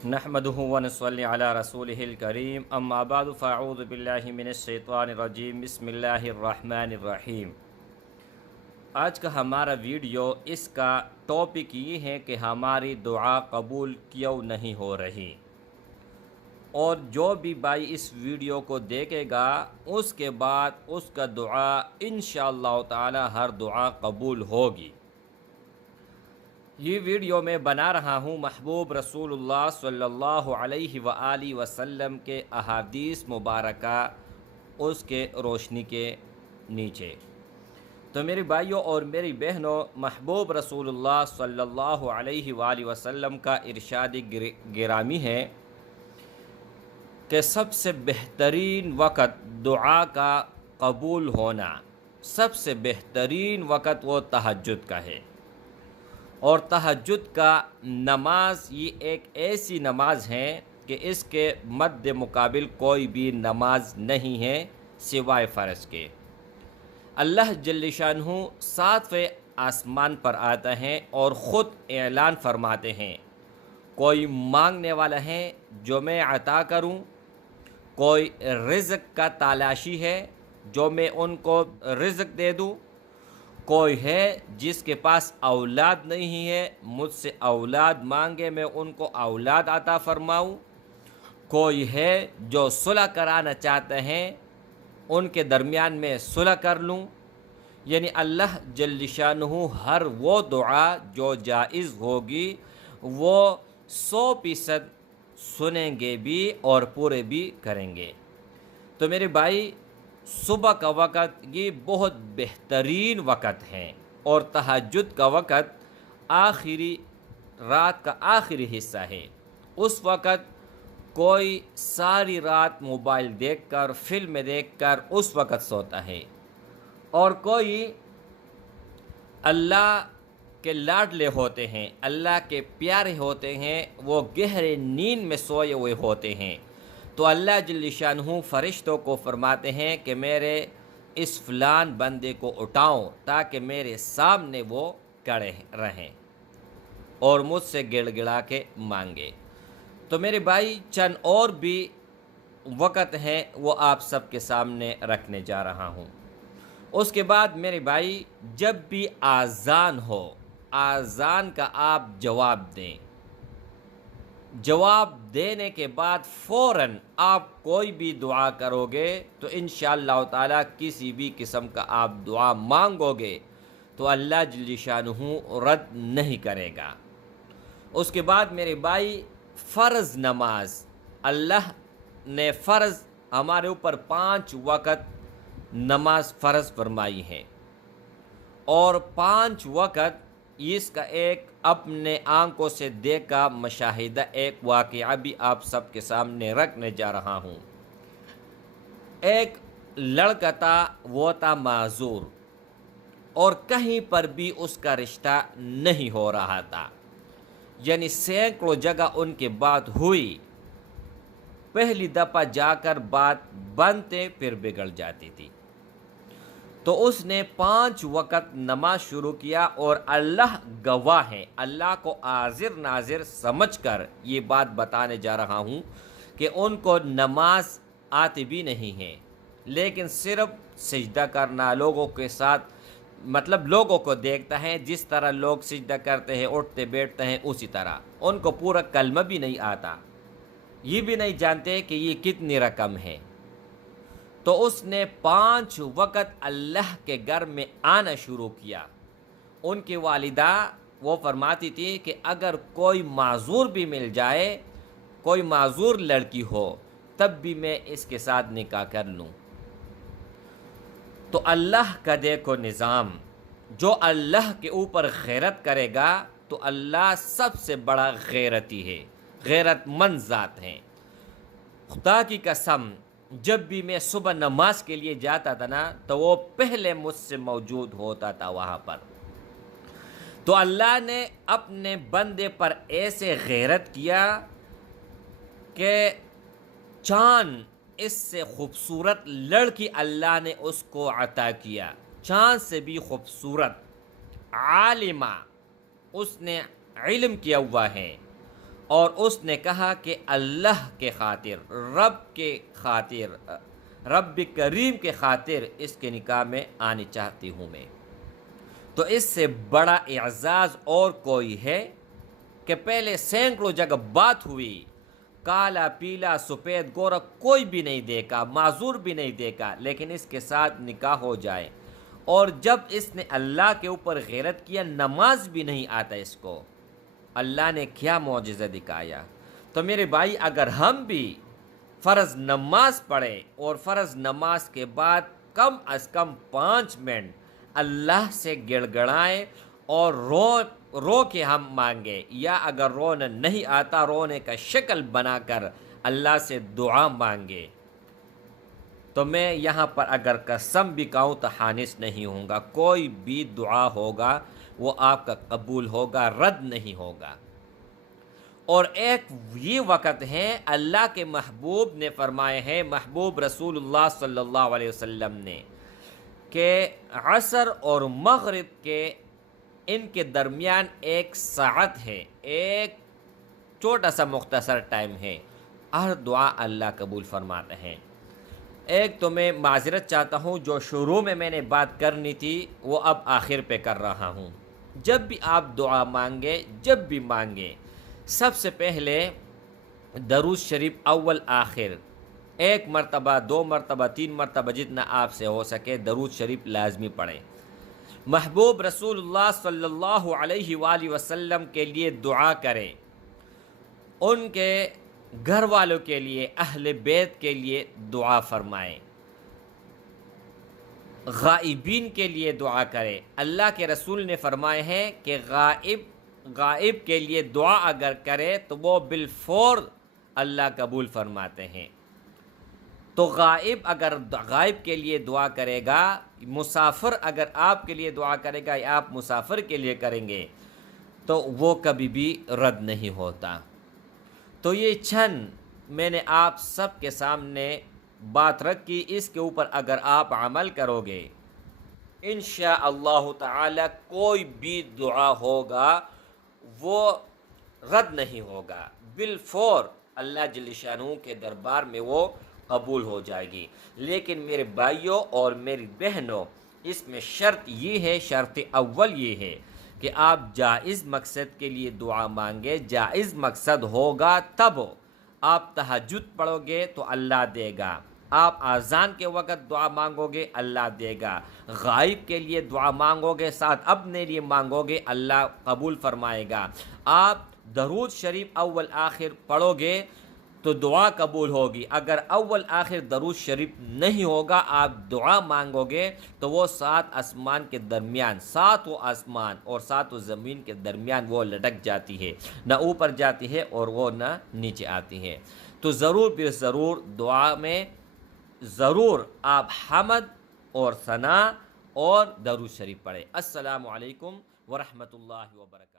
نحمده ونصلي على رسوله الكريم اما بعد فاعوذ باللہ من الشیطان الرجیم بسم اللہ الرحمن الرحیم۔ آج کا ہمارا ویڈیو اس کا ٹاپک یہ ہے کہ ہماری دعا قبول کیوں نہیں ہو رہی، اور جو بھی بھائی اس ویڈیو کو دیکھے گا اس کے بعد اس کا دعا انشاءاللہ تعالی ہر دعا قبول ہوگی۔ یہ ویڈیو میں بنا رہا ہوں محبوب رسول اللہ صلی اللہ علیہ وآلہ وسلم کے احادیث مبارکہ اس کے روشنی کے نیچے۔ تو میرے بھائیوں اور میری بہنوں، محبوب رسول اللہ صلی اللہ علیہ وآلہ وسلم کا ارشاد گرامی ہے کہ سب سے بہترین وقت دعا کا قبول ہونا، سب سے بہترین وقت وہ تہجد کا ہے۔ اور تہجد کا نماز یہ ایک ایسی نماز ہے کہ اس کے مد مقابل کوئی بھی نماز نہیں ہے سوائے فرض کے۔ اللہ جل شانہ ساتویں آسمان پر آتا ہے اور خود اعلان فرماتے ہیں، کوئی مانگنے والا ہے جو میں عطا کروں، کوئی رزق کا تلاشی ہے جو میں ان کو رزق دے دوں، کوئی ہے جس کے پاس اولاد نہیں ہے مجھ سے اولاد مانگے میں ان کو اولاد عطا فرماؤں، کوئی ہے جو صلح کرانا چاہتے ہیں ان کے درمیان میں صلح کر لوں۔ یعنی اللہ جل شانہ ہر وہ دعا جو جائز ہوگی وہ 100% سنیں گے بھی اور پورے بھی کریں گے۔ تو میرے بھائی، صبح کا وقت یہ بہت بہترین وقت ہے، اور تہجد کا وقت آخری رات کا آخری حصہ ہے۔ اس وقت کوئی ساری رات موبائل دیکھ کر، فلم دیکھ کر اس وقت سوتا ہے، اور کوئی اللہ کے لاڈلے ہوتے ہیں، اللہ کے پیارے ہوتے ہیں، وہ گہرے نیند میں سوئے ہوئے ہوتے ہیں۔ تو اللہ جل شانہ فرشتوں کو فرماتے ہیں کہ میرے اس فلان بندے کو اٹھاؤں تاکہ میرے سامنے وہ کھڑے رہیں اور مجھ سے گڑ گڑا کے مانگے۔ تو میرے بھائی، چند اور بھی وقت ہیں وہ آپ سب کے سامنے رکھنے جا رہا ہوں۔ اس کے بعد میرے بھائی، جب بھی آذان ہو، آذان کا آپ جواب دیں۔ جواب دینے کے بعد فوراً آپ کوئی بھی دعا کرو گے تو انشاءاللہ تعالی کسی بھی قسم کا آپ دعا مانگو گے تو اللہ جل شانہ رد نہیں کرے گا۔ اس کے بعد میرے بھائی، فرض نماز، اللہ نے فرض ہمارے اوپر 5 وقت نماز فرض فرمائی ہے، اور 5 وقت اس کا ایک اپنے آنکھوں سے دیکھا مشاہدہ ایک واقعہ بھی آپ سب کے سامنے رکھنے جا رہا ہوں۔ ایک لڑکا تھا، وہ تھا معذور، اور کہیں پر بھی اس کا رشتہ نہیں ہو رہا تھا، یعنی سینکڑوں جگہ ان کی بات ہوئی، پہلی دفعہ جا کر بات بنتے پھر بگڑ جاتی تھی۔ تو اس نے 5 وقت نماز شروع کیا، اور اللہ گواہ ہے، اللہ کو حاضر ناظر سمجھ کر یہ بات بتانے جا رہا ہوں کہ ان کو نماز آتی بھی نہیں ہے، لیکن صرف سجدہ کرنا، لوگوں کے ساتھ مطلب لوگوں کو دیکھتا ہے جس طرح لوگ سجدہ کرتے ہیں، اٹھتے بیٹھتے ہیں، اسی طرح ان کو پورا کلمہ بھی نہیں آتا، یہ بھی نہیں جانتے کہ یہ کتنی رقم ہے۔ تو اس نے 5 وقت اللہ کے گھر میں آنا شروع کیا۔ ان کی والدہ وہ فرماتی تھی کہ اگر کوئی معذور بھی مل جائے، کوئی معذور لڑکی ہو، تب بھی میں اس کے ساتھ نکاح کر لوں۔ تو اللہ کا دیکھو نظام، جو اللہ کے اوپر غیرت کرے گا تو اللہ سب سے بڑا غیرتی ہے، غیرت مند ذات ہے۔ خدا کی قسم، جب بھی میں صبح نماز کے لیے جاتا تھا نا تو وہ پہلے مجھ سے موجود ہوتا تھا وہاں پر۔ تو اللہ نے اپنے بندے پر ایسے غیرت کیا کہ چاند اس سے خوبصورت لڑکی اللہ نے اس کو عطا کیا، چاند سے بھی خوبصورت عالمہ، اس نے علم کیا ہوا ہے، اور اس نے کہا کہ اللہ کے خاطر، رب کے خاطر، رب کریم کے خاطر اس کے نکاح میں آنی چاہتی ہوں میں۔ تو اس سے بڑا اعزاز اور کوئی ہے کہ پہلے سینکڑوں جگہ بات ہوئی، کالا پیلا سفید گورا کوئی بھی نہیں دیکھا، معذور بھی نہیں دیکھا، لیکن اس کے ساتھ نکاح ہو جائے۔ اور جب اس نے اللہ کے اوپر غیرت کیا، نماز بھی نہیں آتا اس کو، اللہ نے کیا معجزہ دکھایا۔ تو میرے بھائی، اگر ہم بھی فرض نماز پڑھیں اور فرض نماز کے بعد کم از کم 5 منٹ اللہ سے گڑ گڑائیں اور رو کے ہم مانگے، یا اگر رونا نہیں آتا رونے کا شکل بنا کر اللہ سے دعا مانگے، تو میں یہاں پر اگر قسم بھی کہوں تو حانث نہیں ہوں گا، کوئی بھی دعا ہوگا وہ آپ کا قبول ہوگا، رد نہیں ہوگا۔ اور ایک یہ وقت ہے اللہ کے محبوب نے فرمائے ہیں، محبوب رسول اللہ صلی اللہ علیہ وسلم نے، کہ عصر اور مغرب کے ان کے درمیان ایک ساعت ہے، ایک چھوٹا سا مختصر ٹائم ہے، ہر دعا اللہ قبول فرماتے ہیں۔ ایک تو میں معذرت چاہتا ہوں، جو شروع میں نے بات کرنی تھی وہ اب آخر پہ کر رہا ہوں۔ جب بھی آپ دعا مانگے، جب بھی مانگے، سب سے پہلے درود شریف اول آخر 1 مرتبہ، 2 مرتبہ، 3 مرتبہ، جتنا آپ سے ہو سکے درود شریف لازمی پڑھیں۔ محبوب رسول اللہ صلی اللہ علیہ وآلہ وسلم کے لیے دعا کریں، ان کے گھر والوں کے لیے، اہل بیت کے لیے دعا فرمائیں، غائبین کے لیے دعا کریں۔ اللہ کے رسول نے فرمائے ہیں کہ غائب کے لیے دعا اگر کرے تو وہ بالفور اللہ قبول فرماتے ہیں۔ تو غائب کے لیے دعا کرے گا، مسافر اگر آپ کے لیے دعا کرے گا یا آپ مسافر کے لیے کریں گے تو وہ کبھی بھی رد نہیں ہوتا۔ تو یہ چند میں نے آپ سب کے سامنے بات رکھی، اس کے اوپر اگر آپ عمل کرو گے انشاءاللہ تعالی کوئی بھی دعا ہوگا وہ رد نہیں ہوگا، بالفور اللہ جل شانہ کے دربار میں وہ قبول ہو جائے گی۔ لیکن میرے بھائیوں اور میری بہنوں، اس میں شرط یہ ہے، شرط اول یہ ہے کہ آپ جائز مقصد کے لیے دعا مانگے، جائز مقصد ہوگا تب آپ تہجد پڑھو گے تو اللہ دے گا، آپ اذان کے وقت دعا مانگو گے اللہ دے گا، غائب کے لیے دعا مانگو گے، ساتھ اپنے لیے مانگو گے اللہ قبول فرمائے گا۔ آپ درود شریف اول آخر پڑھو گے تو دعا قبول ہوگی، اگر اول آخر درود شریف نہیں ہوگا آپ دعا مانگو گے تو وہ 7 آسمان کے درمیان، 7 آسمان اور 7 زمین کے درمیان وہ لٹک جاتی ہے، نہ اوپر جاتی ہے اور وہ نہ نیچے آتی ہے۔ تو ضرور بے ضرور دعا میں ضرور آپ حمد اور ثنا اور درود شریف پڑھیں۔ السلام علیکم ورحمۃ اللہ وبرکاتہ۔